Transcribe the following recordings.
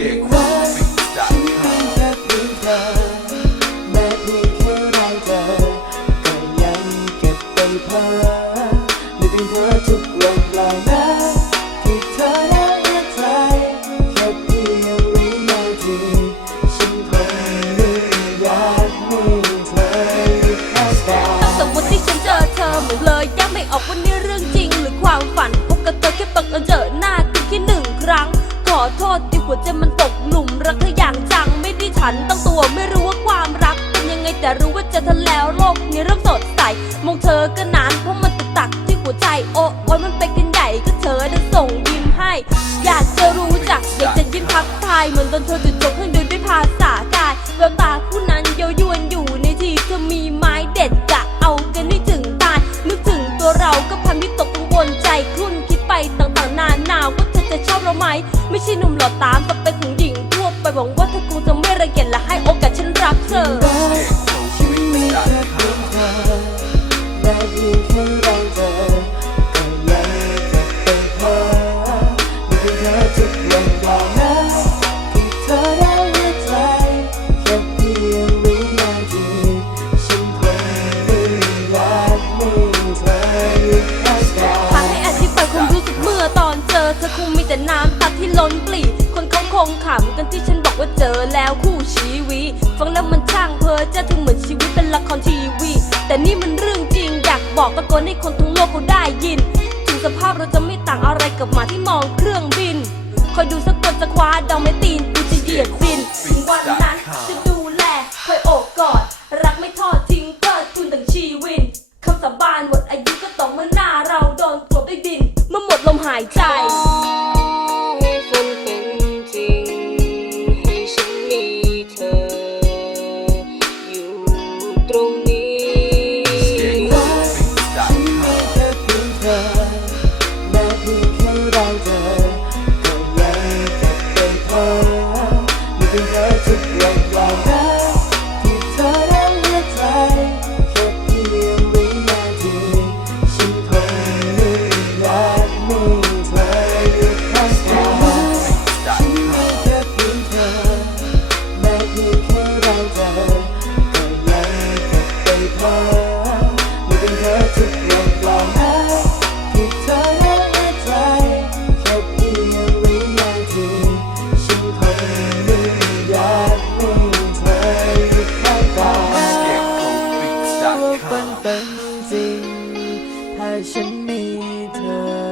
scarecrowfix.com แค่เพียงเธอแม้เพียงแค่เราเจอก็ยังเก็บไปเพ้อนึกถึงเธอทุกวันเปล่านะที่เธอได้เอื้อใจแค่เพียงวินาทีฉันคงไม่อยากมีเธออยู่ข้างกายตั้งแต่วันที่ฉันเจอเธอหมันเลยยังไม่ออกว่านี่เรื่องจริงหรือความฝันพบกับเธอแค่บังเอิญเจอหน้ากันแค่หนึ่งครั้ง อโทษที่หัวใจมันตกหลุมรักเธออย่างจังไม่ได้ฉันตั้งตัวไม่รู้ว่าความรัก เป็นยังไงแต่รู้ว่าจอเธอแล้วโลกนี้เริ่มสดใสมองเธอก็นานเพราะมันติดตักที่หัวใจโอ้โอยมันไปกันใหญ่ก็เธอได้ส่งยิ้มให้ อยากจะรู้จักอยากจะยิ้มทักทายเหมือนตอนเธอจุดจบให้ดูด้วยภาษากายแววตาผู้นั้นเย้ายวนอยู่ในที่เธอมีไม้เด็ดกะเอากันให้ถึงตายนึกถึงตัวเราก็พันวิตกกังวลใจคลุ่นคิดไปต่างๆนานาว่าเธอจะชอบเราไหม ไม่ใช่หนุ่มหล่อตามสเปคของหญิงทั่วไปหวังว่าเธอคงจะไม่ระเกียจและให้โอกาสฉันรักเธอฉันมีแค่เพียงเธอได้ยินแค่แรงเธอ ละครทีวี แต่นี่มันเรื่องจริง อยากบอกตะโกนให้คนทั้งโลกเขาได้ยิน ถึงสภาพเราจะไม่ต่างอะไรกับหมาที่มองเครื่องบิน คอยดูสักคนจะคว้าดองไม่ตีนกูจะเหยียดบินถึงวันนั้นจะดู มัน scarecrowfix.com เป็นจริง ถ้าฉันมีเธอ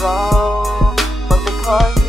เราบ